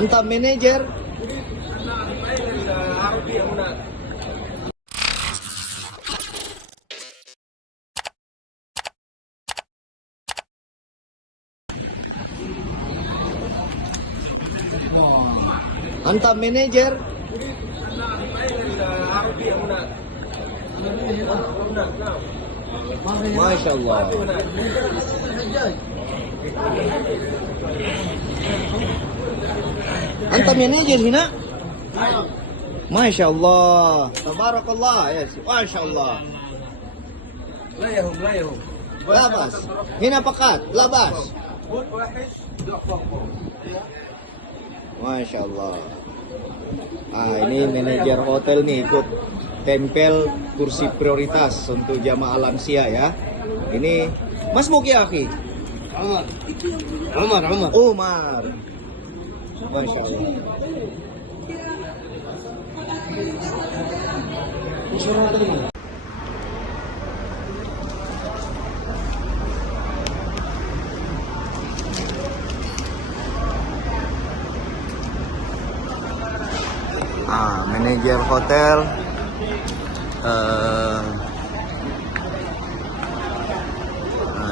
Anta manajer. Anta manajer. Masya Allah. Anta manajer hina? Masya Allah. Tabarakallah. Yes. Masya Allah. لا يهم Labas. Hina pakat. Labas. Masya Allah. Ini manajer hotel nih ikut tempel kursi prioritas untuk jamaah lansia ya. Ini Mas Muki Aki. Umar. Masya Allah. Manajer hotel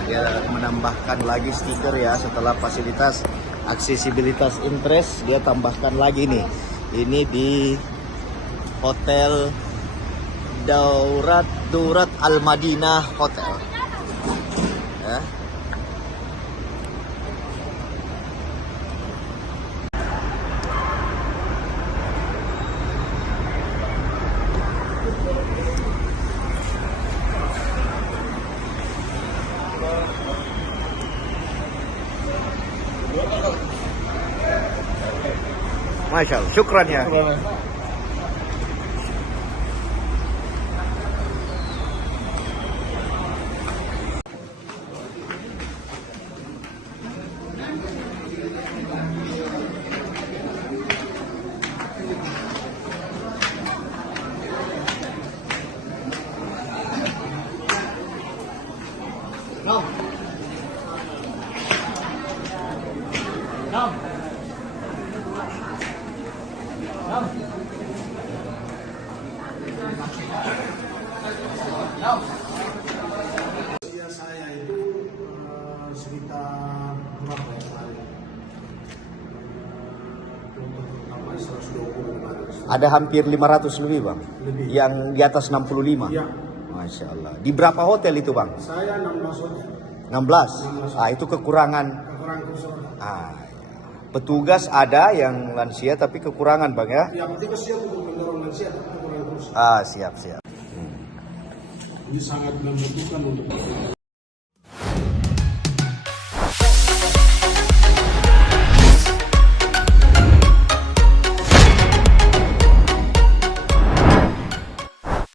dia menambahkan lagi stiker ya setelah fasilitas aksesibilitas interest dia tambahkan lagi nih. Ini di Hotel Durat Al Madinah Hotel. Ya. Masya Allah, syukran ya. Usia saya itu sekitar berapa ya kemarin? Untuk pertama 120 kemarin. Ada hampir 500 lebih bang. Lebih. Yang di atas 65. Iya. Masya Allah. Di berapa hotel itu bang? Saya 16 hotel. 16. itu kekurangan. Kekurangan kursi roda. Ya. Petugas ada yang lansia tapi kekurangan bang ya. Ya, berarti siap untuk mendorong lansia tapi kekurangan kursi. Siap. Ini sangat membutuhkan untuk